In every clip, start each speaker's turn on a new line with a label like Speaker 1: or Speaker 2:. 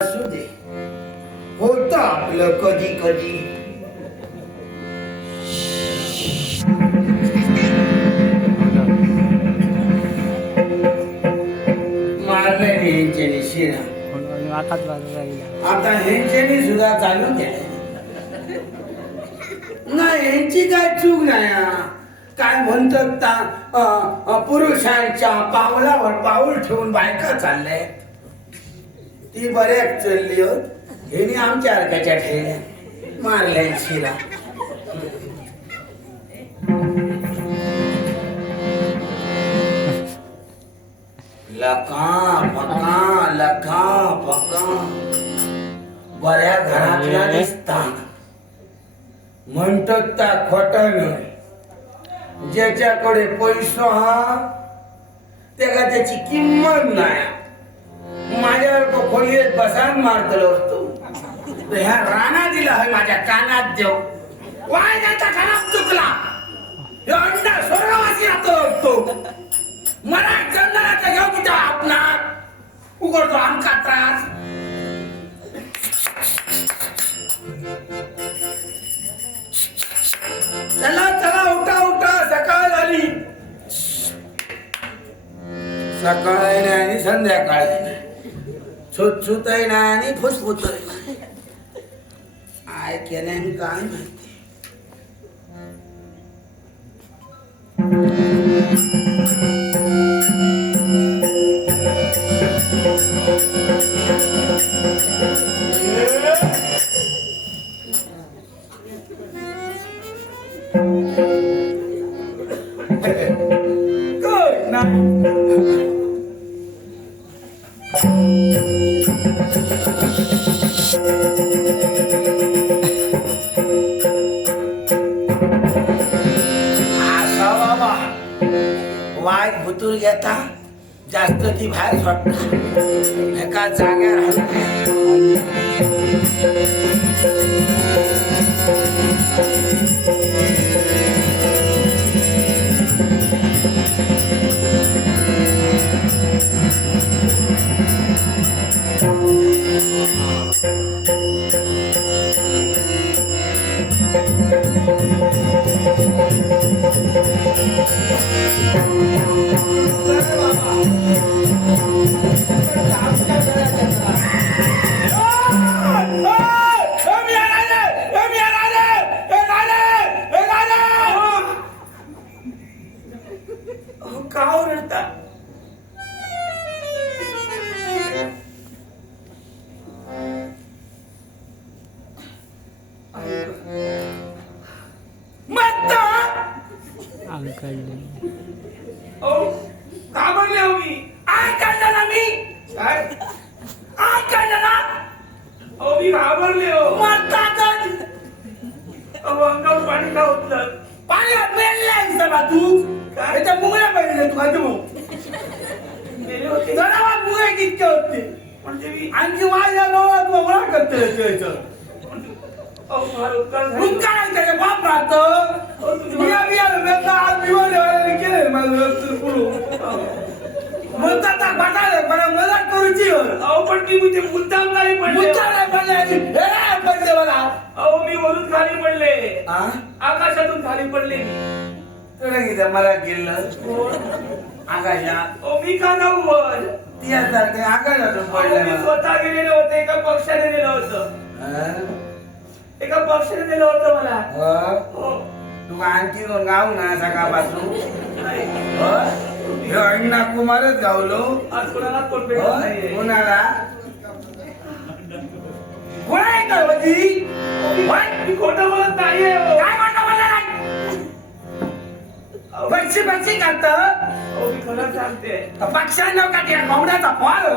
Speaker 1: असू दे होत आपलं कधी कधी. मारले ह्यांच्यानी शिरा.
Speaker 2: आकाश
Speaker 1: आता ह्यांच्यानी सुद्धा चालू केलं नाही ह्यांची काय चूक नाही हा. काय म्हणतात ता अ, अ, पुरुषांच्या पावलावर पाऊल ठेवून बायका चालल्या ती बऱ्याच चालली होत हेने आमच्या अर्काच्या ठेवल्या मारल्या शिरा. लका पका लका पका. बऱ्या घरातल्या दिसतात. म्हणतात त्या खोटं ज्याच्याकडे पैसा हा त्याला त्याची किंमत नाही. माझ्यावर तो खोलीत बसान मारतलो असतो ह्या राणा दिला आहे माझ्या कानात देव. वायद्याचा त्याच्या कानात चुकला. अंडा स्वर्गवासी राहतो असतो मला चंदनाचा घेऊ कुठं आपणात. उघडतो आमका त्रास. चला चला उठा उठा. सकाळ झाली. सकाळ आणि संध्याकाळ छुत छुत नाही आणि फुसफुत नाही काय केलंय मी काय माहिती काय नाही जास्त ती बाहेर सोडता एका जाग्यावर तू? काय त्या मुंगळ्या पडले तू खातो जनावर मुंगळे कितके होते. म्हणजे मी आणखी माझ्या नावात मोगळा करते त्याचं उपकार आहे त्याचे बाप राहतं बिया बिया आज बिवाले केले माझं मुद्दा पटाले पण मदत करूची
Speaker 3: अहो पण ती म्हणजे मुद्दाम नाही पडले.
Speaker 1: मुद्दा नाही पडले पडले मला.
Speaker 3: अहो मी वरून खाली पडले. आकाशातून खाली पडले मी.
Speaker 1: किती मला गेलं आकाशात
Speaker 3: अहो मी का वर
Speaker 1: तियासारखे आकाशातून
Speaker 3: मी. स्वतः गेलेलो होते एका पक्षाने नेलं होतं
Speaker 1: हा?
Speaker 3: एका पक्षाने नेलं होतं मला
Speaker 1: हो?
Speaker 3: हो.
Speaker 1: तू आणखी गाव ना सकाळपासून
Speaker 3: नाही.
Speaker 1: हो? ह्यो अण्णा कुमारच गावलो
Speaker 3: आज कोणाला कोण
Speaker 1: हो?
Speaker 3: भेटत नाहीये
Speaker 1: कोणाला कोण आहे का होती
Speaker 3: मी खोटं बोलत नाहीये हो.
Speaker 1: काय पक्षी पक्षी करत.
Speaker 3: अहो, मी खरं सांगते.
Speaker 1: पक्ष्यांना का त्या कोंबड्याचा फॉल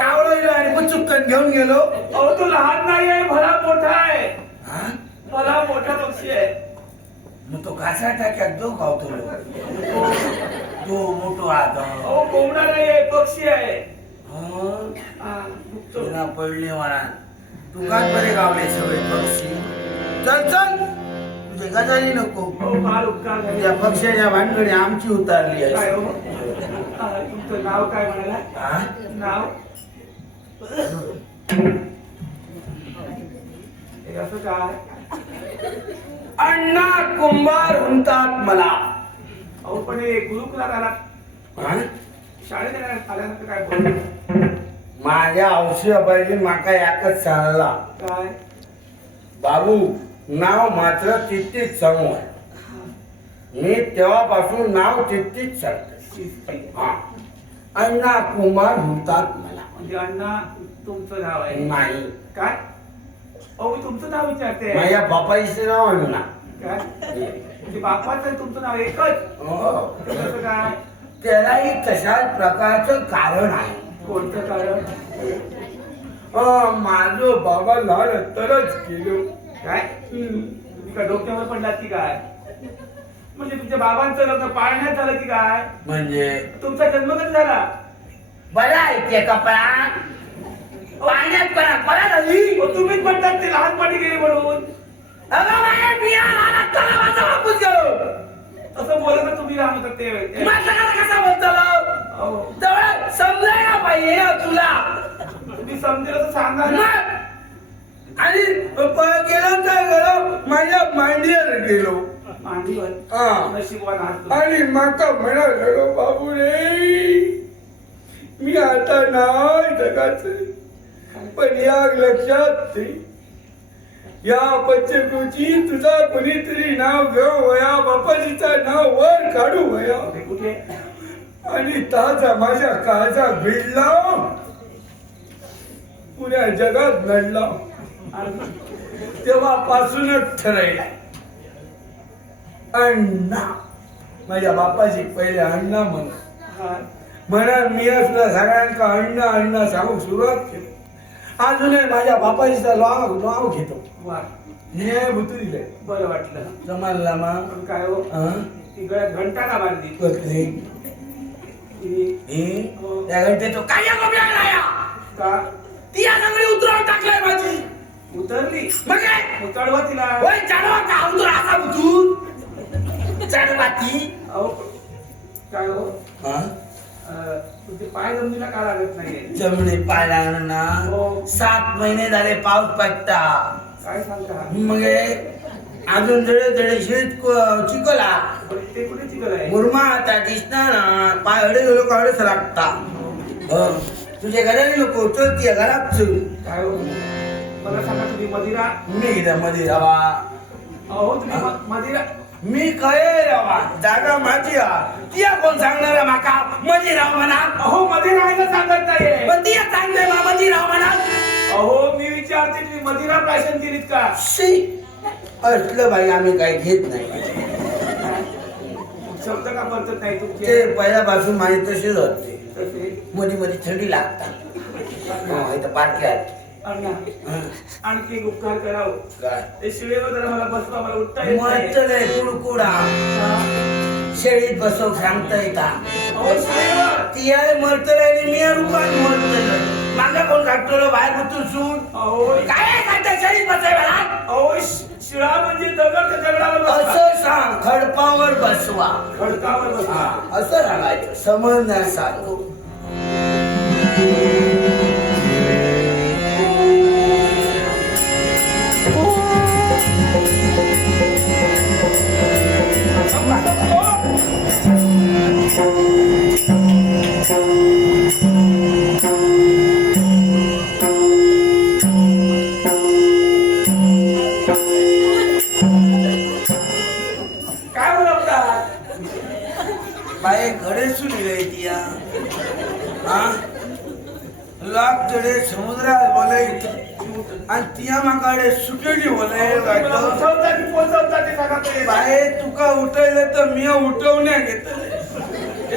Speaker 1: कावळलो आणि पुचुक्कन घेऊन गेलो.
Speaker 3: अहो तो लहान नाहीये भला मोठा आहे.
Speaker 1: हा?
Speaker 3: भला मोठा पक्षी आहे.
Speaker 1: मग तो कसा टाक्यात जो गावतो तो मोठो आता
Speaker 3: अहो कोंबडा पक्षी आहे.
Speaker 1: हो
Speaker 3: हा, तो-
Speaker 1: तुला पडले मला तू का बरे गावले सगळे पक्षी. चल चल. तुझे गजाली नको
Speaker 3: झाले.
Speaker 1: तुझ्या पक्षाच्या भानगडी आमची उतारली आहे.
Speaker 3: हो? हा, तुमचं नाव काय म्हणाला?
Speaker 1: हा?
Speaker 3: नाव? हे असं काय
Speaker 1: अण्णा कुंभार म्हणतात मला.
Speaker 3: अहो पण हे गुरुकुलात आला.
Speaker 1: हा?
Speaker 3: शाळेत आल्या- आल्यानंतर काय बोल
Speaker 1: माझ्या औषधाबाईने माका याकच सांगला
Speaker 3: काय?
Speaker 1: बाबू नाव मात्र तितकीच सांगू आहे. मी तेव्हापासून नाव तितकीच सांगतो. हा. अण्णा कुंभार म्हणतात मला.
Speaker 3: म्हणजे अण्णा तुमचं नाव आहे.
Speaker 1: नाही.
Speaker 3: काय? अहो मी तुमचं नाव विचारते.
Speaker 1: माझ्या बापाईचं नाव अण्णा
Speaker 3: काय? म्हणजे बापाचं तुमचं नाव एकच?
Speaker 1: हो.
Speaker 3: ते कसं काय?
Speaker 1: त्यालाही तशाच प्रकारचं कारण आहे.
Speaker 3: कोणतं कारण?
Speaker 1: अं, माझं बाबा लहान तरच गेलो
Speaker 3: काय? का डोक्यावर पडलात की काय? म्हणजे तुमच्या बाबांचं लग्न पाळण्यात झालं की काय?
Speaker 1: म्हणजे?
Speaker 3: तुमचा जन्म कधी झाला?
Speaker 1: बरा आहे ते कपडा पाण्यात पडा बरा झाली.
Speaker 3: अहो, तुम्हीच म्हणतात ते लहानपणी गेले म्हणून.
Speaker 1: अगं बाया, मी या लहानात तलावाचा वापस गेलो
Speaker 3: तसं बोलत ना तुम्ही राहत होता ते. ते-
Speaker 1: कसा बोलतो
Speaker 3: अहो,
Speaker 1: तेवढं समजायला पाहिजे ना तुला?
Speaker 3: तुम्ही समजेल तर सांगा ना.
Speaker 1: मग आणि गेलो तर गेलो माझ्या मांडीवर गेलो. हा. आणि माका म्हणालो बाबू रे मी आता नाही जगाच पण या लक्षात. या पच्चेकूची तुझा कोणीतरी नाव घेऊ वया बापाजीचा नाव वर काढू वया. आणि ताजा माझ्या काळजा भिडला. पुऱ्या जगात
Speaker 3: आणि
Speaker 1: तेव्हापासूनच ठरायला अण्णा माझ्या बापाची पहिले अण्णा म्हण. म्हणा मी असला सगळ्यांका अण्णा अण्णा सांगू सुरुवात केली. अजूनही माझ्या बापाजीचा नाव नाव घेतो. हे भूतू दिले
Speaker 3: बरं वाटलं.
Speaker 1: जमाला
Speaker 3: पण काय हो? ती गळ्यात घंटा का
Speaker 1: हे? त्या घंटे तो काय
Speaker 3: का?
Speaker 1: ती या उतरवून टाकलाय माझी.
Speaker 3: उतरली.
Speaker 1: काय
Speaker 3: चढवा तिला
Speaker 1: का असा उतून ती
Speaker 3: अहो काय हो?
Speaker 1: हं?
Speaker 3: तुमचे पाय जमिनीला का लागत नाहीये?
Speaker 1: जमिनी पाय ना.
Speaker 3: हो.
Speaker 1: सात महिने झाले पाऊस पडता.
Speaker 3: काय सांगता?
Speaker 1: मग अजून जडे जडे शेत क- चिखला.
Speaker 3: पण ते कुठे चिकल
Speaker 1: मुरमा आता दिसणार ना. पाय हडे गेलो काढच लागता. हं. तुझ्या घराने लोक उचलती घरात
Speaker 3: काय हो? मला सांगा तुम्ही मदिरा?
Speaker 1: मी इथं मध्ये रावा
Speaker 3: अहो तुम्ही म- मदिरा?
Speaker 1: मी काय रावा जागा माझी हा. तिया कोण सांगणार माका? मध्ये राव म्हणा.
Speaker 3: अहो मदिरा आहे ना सांगत
Speaker 1: पण तिया सांगते मा मध्ये राव म्हणा.
Speaker 3: अहो मी विचारते तुम्ही मदिरा प्राशन दिलीत का?
Speaker 1: शी. असलं बाई आम्ही काही घेत नाही.
Speaker 3: शब्द का पडत नाही तुमचे?
Speaker 1: ते पहिल्यापासून माझे तसेच होते.
Speaker 3: तसे
Speaker 1: मध्ये मध्ये थंडी लागतात. हो, इथं पाडक्यात
Speaker 3: अण्णा
Speaker 1: हं.
Speaker 3: आणखी उपकार करावं.
Speaker 1: काय?
Speaker 3: ते शिळेवर जरा मला बसवा मला उठता येत नाही.
Speaker 1: कुडकुडा.
Speaker 3: हा.
Speaker 1: शेळीत बसव सांगता येता.
Speaker 3: अहो शिळेवर.
Speaker 1: ती आहे मरतलंय आणि मी रुपात मरतलंय मागा कोण घातलो बाहेर कुठून सून
Speaker 3: अहो
Speaker 1: काय सांगता शेळीत बसाय मला
Speaker 3: अहो शि- शिळा म्हणजे दगड त्या दगडावर बसवा.
Speaker 1: असं सांग. खडपावर बसवा.
Speaker 3: खडकावर
Speaker 1: हा,
Speaker 3: बसवा
Speaker 1: असं सांगायचं. समजण्यासारखं.
Speaker 3: काय
Speaker 1: तुका उठवलं तर मी उठवण्या घेतलं.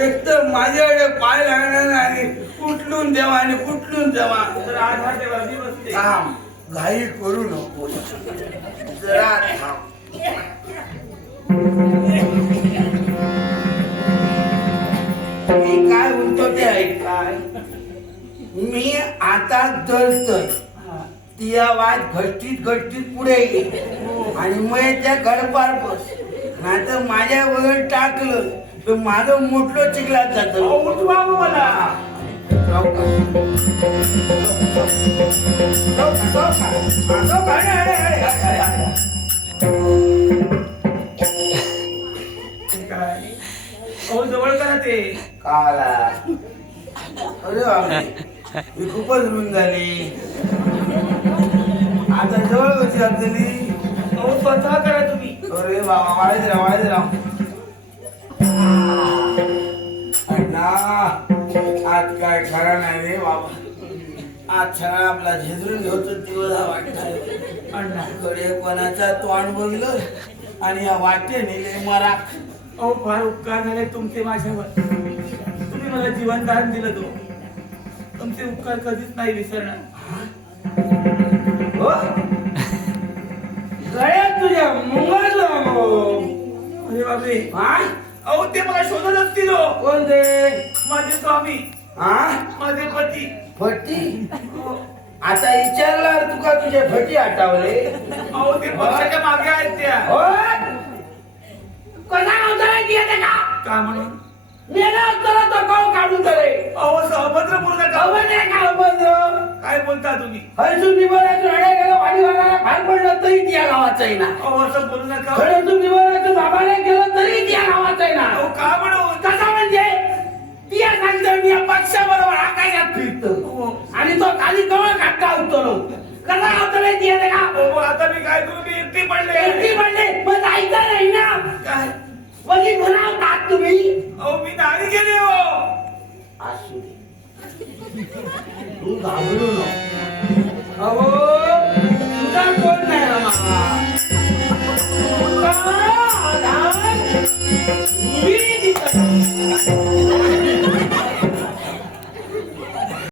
Speaker 1: एक तर माझ्याकडे पाय लागणार आणि कुठलून देवा आणि कुठलून देवा. थांब घाई करू नको. जरा थांब. मी काय म्हणतो ते ऐक
Speaker 3: काय
Speaker 1: मी आता जळतोय.
Speaker 3: हा.
Speaker 1: तिया वाद घट्टीत घट्टीत पुढे ये आणि मग त्या गडपार बस. नाही तर माझ्या वर टाकलं तर माझं मोठलं चिखलात जात.
Speaker 3: उठवा मला. जवळ करा ते.
Speaker 1: काला. अरे बापरे. ही खूपच रुंद झाली. आता जवळ झाली
Speaker 3: अहो स्वतः करा तुम्ही.
Speaker 1: वाळत राहा वाळत राहा अण्णा आज काय खरा नाही रे बाबा. आज सगळा आपला झेजरून घेतो दिवस हा वाटत
Speaker 3: अण्णा
Speaker 1: कडे कोणाचा तोंड बघलं आणि या वाटे नेले मराक
Speaker 3: अहो फार उपकार झाले तुमचे माझ्यावर. तुम्ही मला जीवनदान दिलं तो. तुमचे उपकार कधीच नाही विसरणार.
Speaker 1: हो? गळ्यात तुझ्या मुंगातलं
Speaker 3: अरे बापरे.
Speaker 1: हा
Speaker 3: अहो ते मला शोधत असतील हो.
Speaker 1: कोण ते?
Speaker 3: माझे स्वामी.
Speaker 1: हा
Speaker 3: माझे पती.
Speaker 1: फटी आता विचारला तुका तुझे फटी आटावले
Speaker 3: अहो ते पक्षाच्या मागे आहेत त्या.
Speaker 1: हो कसा अवतारा दिया का
Speaker 3: का म्हणून?
Speaker 1: मेला अवतारा तो काव काढून करे
Speaker 3: अहो गाव
Speaker 1: आहे का अवध
Speaker 3: काय बोलता तुम्ही?
Speaker 1: हरसून निबरायचं रड्या पडलं तरी त्या गावाचं आहे ना.
Speaker 3: अहो असं बोलू नका.
Speaker 1: खरं निबरायचं बाबाला गेलं तरी त्या गावाचं आहे
Speaker 3: अहो
Speaker 1: ना
Speaker 3: का म्हणून
Speaker 1: कसा म्हणजे तिया सांगतो मी या पक्षाबरोबर आकाशात फिरतो?
Speaker 3: हो.
Speaker 1: आणि तो खाली कवळ काटका उतरलो कसा अवतारा दिया का
Speaker 3: अहो आता मी काय करू? मी एकटी पडले.
Speaker 1: एकटी म्हणले मग जायचं नाही ना.
Speaker 3: काय?
Speaker 1: मग म्हणावतात तुम्ही.
Speaker 3: अहो मी नाही गेले हो.
Speaker 1: असू दे. तू घाबरू नको. अहो